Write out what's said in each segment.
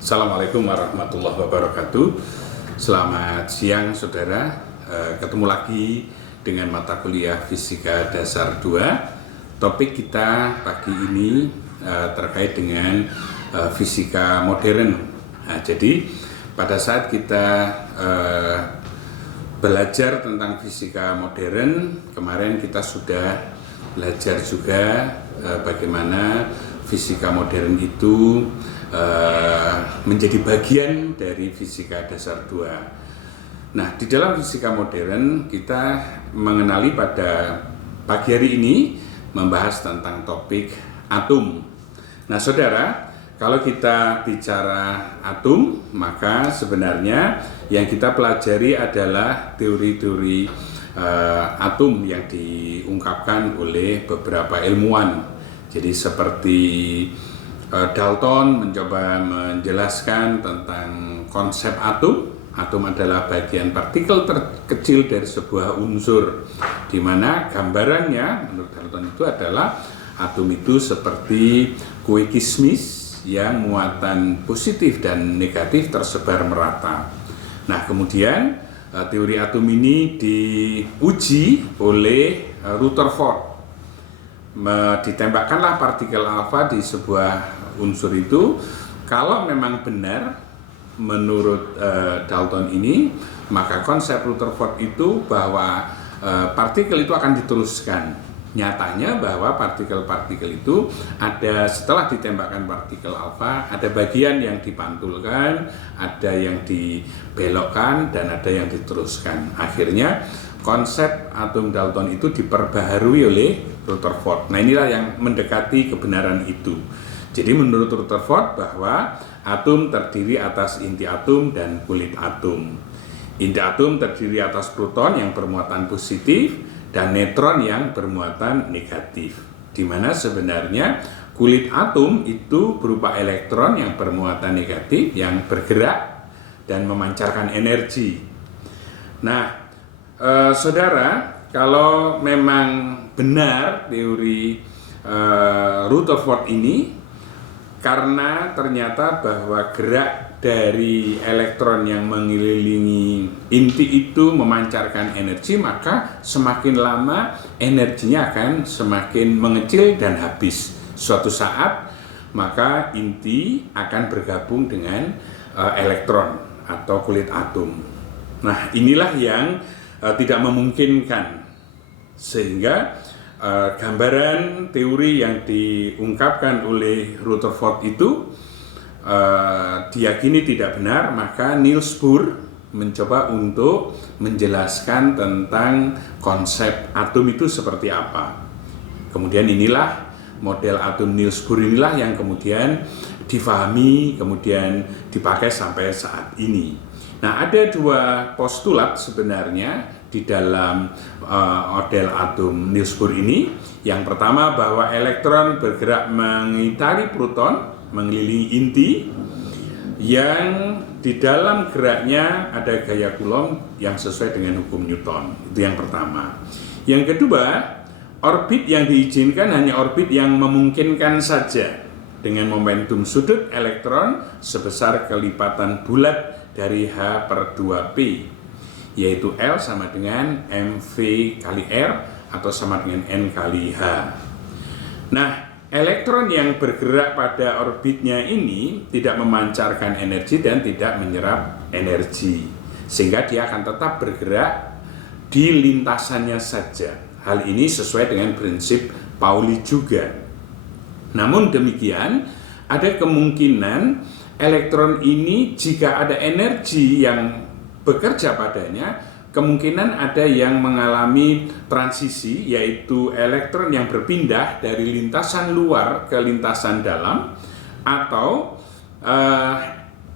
Assalamualaikum warahmatullahi wabarakatuh. Selamat siang saudara. Ketemu lagi dengan mata kuliah Fisika Dasar 2. Topik kita pagi ini terkait dengan fisika modern. Jadi pada saat kita belajar tentang fisika modern, kemarin kita sudah belajar juga bagaimana fisika modern itu menjadi bagian dari fisika dasar 2. Nah, di dalam fisika modern kita mengenali pada pagi hari ini membahas tentang topik atom. Nah, saudara, kalau kita bicara atom, maka sebenarnya yang kita pelajari adalah teori-teori atom yang diungkapkan oleh beberapa ilmuwan. Jadi seperti Dalton mencoba menjelaskan tentang konsep atom. Atom adalah bagian partikel terkecil dari sebuah unsur, di mana gambarannya menurut Dalton itu adalah atom itu seperti kue kismis yang muatan positif dan negatif tersebar merata. Nah, kemudian teori atom ini diuji oleh Rutherford. Ditembakkanlah partikel alfa di sebuah unsur itu. Kalau memang benar menurut Dalton ini, maka konsep Rutherford itu bahwa partikel itu akan diteruskan. Nyatanya bahwa partikel-partikel itu ada, setelah ditembakkan partikel alfa, ada bagian yang dipantulkan, ada yang dibelokkan, dan ada yang diteruskan. Akhirnya konsep atom Dalton itu diperbaharui oleh Rutherford. Nah, inilah yang mendekati kebenaran itu. Jadi menurut Rutherford bahwa atom terdiri atas inti atom dan kulit atom. Inti atom terdiri atas proton yang bermuatan positif dan neutron yang bermuatan negatif. Di mana sebenarnya kulit atom itu berupa elektron yang bermuatan negatif yang bergerak dan memancarkan energi. Nah, saudara, kalau memang benar teori Rutherford ini, karena ternyata bahwa gerak dari elektron yang mengelilingi inti itu memancarkan energi, maka semakin lama energinya akan semakin mengecil dan habis. Suatu saat maka inti akan bergabung dengan elektron atau kulit atom. Nah, inilah yang tidak memungkinkan, sehingga gambaran teori yang diungkapkan oleh Rutherford itu diyakini tidak benar. Maka Niels Bohr mencoba untuk menjelaskan tentang konsep atom itu seperti apa. Kemudian inilah model atom Niels Bohr inilah yang kemudian difahami, kemudian dipakai sampai saat ini. Nah, ada dua postulat sebenarnya di dalam model atom Niels Bohr ini. Yang pertama, bahwa elektron bergerak mengitari proton, mengelilingi inti, yang di dalam geraknya ada gaya Coulomb yang sesuai dengan hukum Newton. Itu yang pertama. Yang kedua, orbit yang diizinkan hanya orbit yang memungkinkan saja dengan momentum sudut elektron sebesar kelipatan bulat dari H/2P, yaitu L sama dengan mv kali R atau sama dengan N kali H. Nah, elektron yang bergerak pada orbitnya ini tidak memancarkan energi dan tidak menyerap energi, sehingga dia akan tetap bergerak di lintasannya saja. Hal ini sesuai dengan prinsip Pauli juga. Namun demikian, ada kemungkinan elektron ini jika ada energi yang bekerja padanya, kemungkinan ada yang mengalami transisi, yaitu elektron yang berpindah dari lintasan luar ke lintasan dalam, atau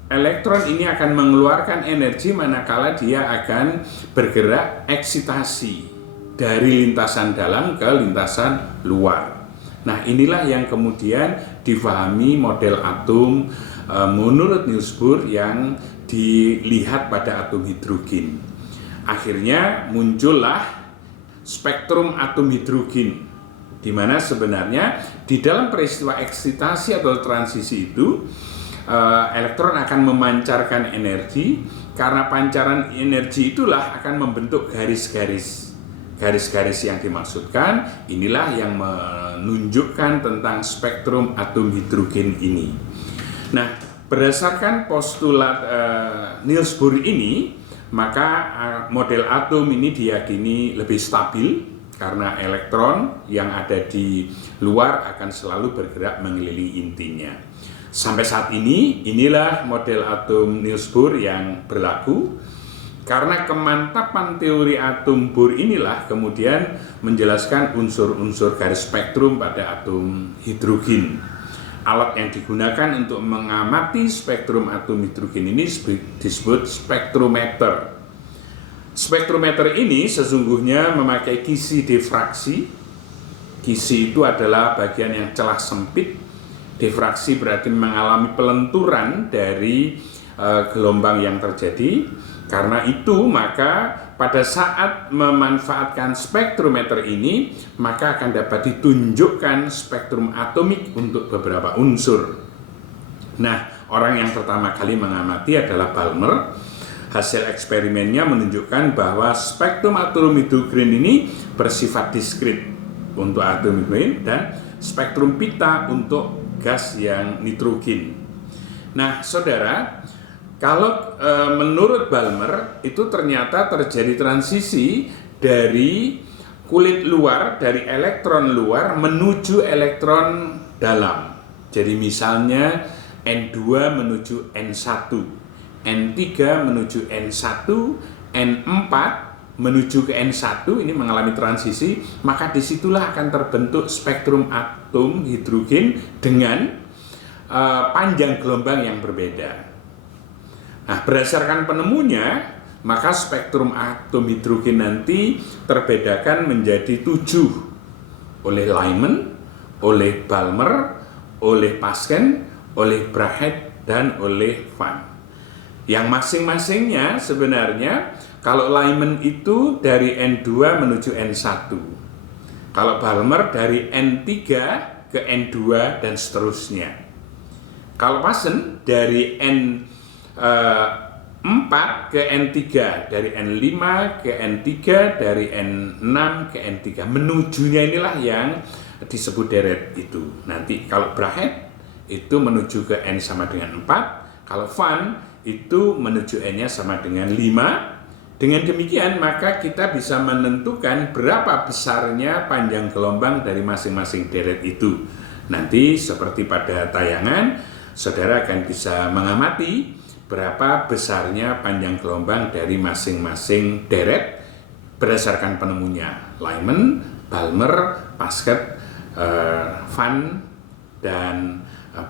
elektron ini akan mengeluarkan energi manakala dia akan bergerak eksitasi dari lintasan dalam ke lintasan luar. Nah, inilah yang kemudian difahami model atom menurut Niels Bohr yang dilihat pada atom hidrogen. Akhirnya muncullah spektrum atom hidrogen, di mana sebenarnya di dalam peristiwa eksitasi atau transisi itu elektron akan memancarkan energi. Karena pancaran energi itulah akan membentuk garis-garis yang dimaksudkan. Inilah yang menunjukkan tentang spektrum atom hidrogen ini. Nah, berdasarkan postulat Niels Bohr ini, maka model atom ini diyakini lebih stabil karena elektron yang ada di luar akan selalu bergerak mengelilingi intinya. Sampai saat ini, inilah model atom Niels Bohr yang berlaku. Karena kemantapan teori atom Bohr inilah kemudian menjelaskan unsur-unsur garis spektrum pada atom hidrogen. Alat yang digunakan untuk mengamati spektrum atom hidrogen ini disebut spektrometer. Spektrometer ini sesungguhnya memakai kisi difraksi. Kisi itu adalah bagian yang celah sempit. Difraksi berarti mengalami pelenturan dari gelombang yang terjadi. Karena itu maka pada saat memanfaatkan spektrometer ini, maka akan dapat ditunjukkan spektrum atomik untuk beberapa unsur. Nah, orang yang pertama kali mengamati adalah Balmer. Hasil eksperimennya menunjukkan bahwa spektrum atom hidrogen ini bersifat diskrit untuk atom hidrogen dan spektrum pita untuk gas yang nitrogen. Nah, saudara, kalau menurut Balmer itu ternyata terjadi transisi dari kulit luar, dari elektron luar menuju elektron dalam. Jadi misalnya N2 menuju N1, N3 menuju N1, N4 menuju ke N1, ini mengalami transisi, maka disitulah akan terbentuk spektrum atom hidrogen dengan panjang gelombang yang berbeda. Nah, berdasarkan penemunya, maka spektrum atom hidrogen nanti terbedakan menjadi 7 oleh Lyman, oleh Balmer, oleh Paschen, oleh Brahe, dan oleh Van. Yang masing-masingnya sebenarnya kalau Lyman itu dari N2 menuju N1. Kalau Balmer dari N3 ke N2 dan seterusnya. Kalau Paschen dari N4 ke N3, dari N5 ke N3, dari N6 ke N3. Menujunya inilah yang disebut deret itu. Nanti kalau Brahe itu menuju ke N sama dengan 4, kalau Van itu menuju N-nya sama dengan 5. Dengan demikian maka kita bisa menentukan berapa besarnya panjang gelombang dari masing-masing deret itu. Nanti seperti pada tayangan, saudara akan bisa mengamati berapa besarnya panjang gelombang dari masing-masing deret berdasarkan penemunya Lyman, Balmer, Paschen, Van, dan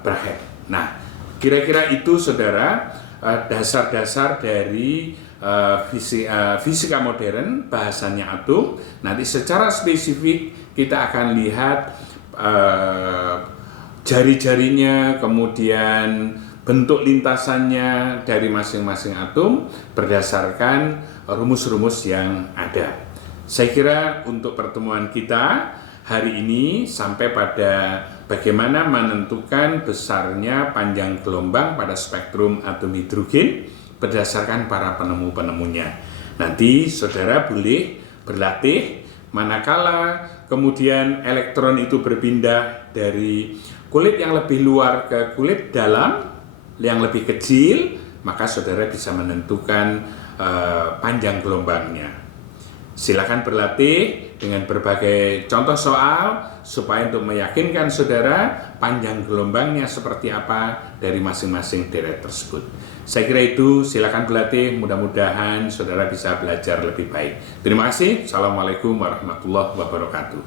Brahe. Nah, kira-kira itu saudara dasar-dasar dari fisika modern, bahasanya atom. Nanti secara spesifik kita akan lihat jari-jarinya, kemudian bentuk lintasannya dari masing-masing atom berdasarkan rumus-rumus yang ada. Saya kira untuk pertemuan kita hari ini sampai pada bagaimana menentukan besarnya panjang gelombang pada spektrum atom hidrogen berdasarkan para penemu-penemunya. Nanti saudara boleh berlatih manakala kemudian elektron itu berpindah dari kulit yang lebih luar ke kulit dalam yang lebih kecil, maka saudara bisa menentukan panjang gelombangnya. Silakan berlatih dengan berbagai contoh soal supaya untuk meyakinkan saudara panjang gelombangnya seperti apa dari masing-masing deret tersebut. Saya kira itu, silakan berlatih, mudah-mudahan saudara bisa belajar lebih baik. Terima kasih. Assalamualaikum warahmatullahi wabarakatuh.